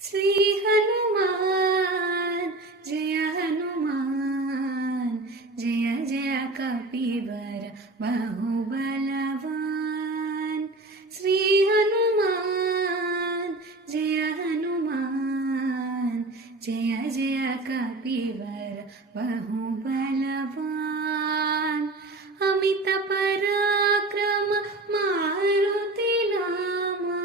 श्री हनुमान जय हनुमान, जय जय कपीवर बहुबलवान। श्री हनुमान जय हनुमान, जय जय कपीवर बहुबलवान। अमित पराक्रम मारुति नामा,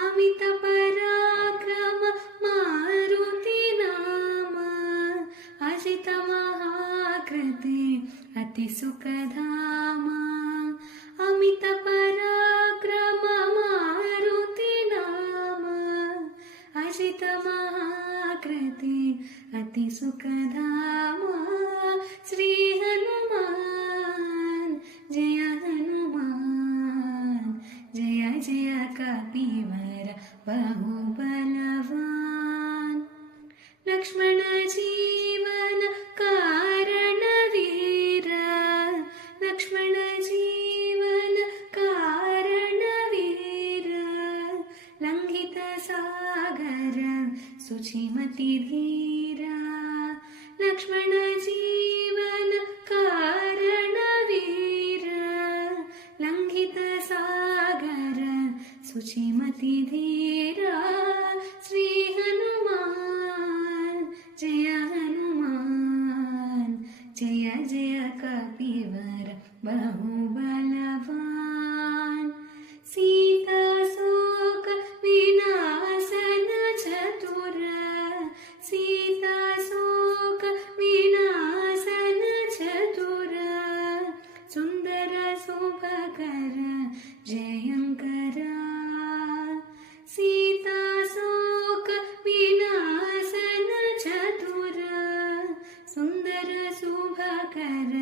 अमित पराक्रम मारुति नामा, अजित महाकृति अति सुखधामा। अमित पराक्रम मारुति नामा, अजित महाकृति अति सुखधामा। श्री हनुमान जय हनुमान, जय जय कपीवर बहुबलवान। लक्ष्मण जीवन कारण वीर, लक्ष्मण जीवन कारण वीर, लंघित सागर सुचिमति धीरा। लक्ष्मण जीवन कारण वीर, लंघित सागर सुचिमति धीरा। श्री हनुमान जय हनुमान, जय जय कपीवर बहुबलवान। सीता शोक विनाशन चतुर, सीता शोक विनाशन चतुर, सुंदर शुभकर जयंकरा। सीता शोक विनाशन चतुर, सुंदर शुभकर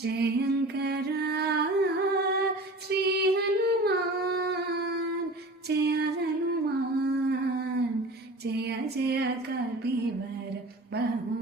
जयंकरा। श्री हनुमान जय हनुमान, जय जय कपीवर बहु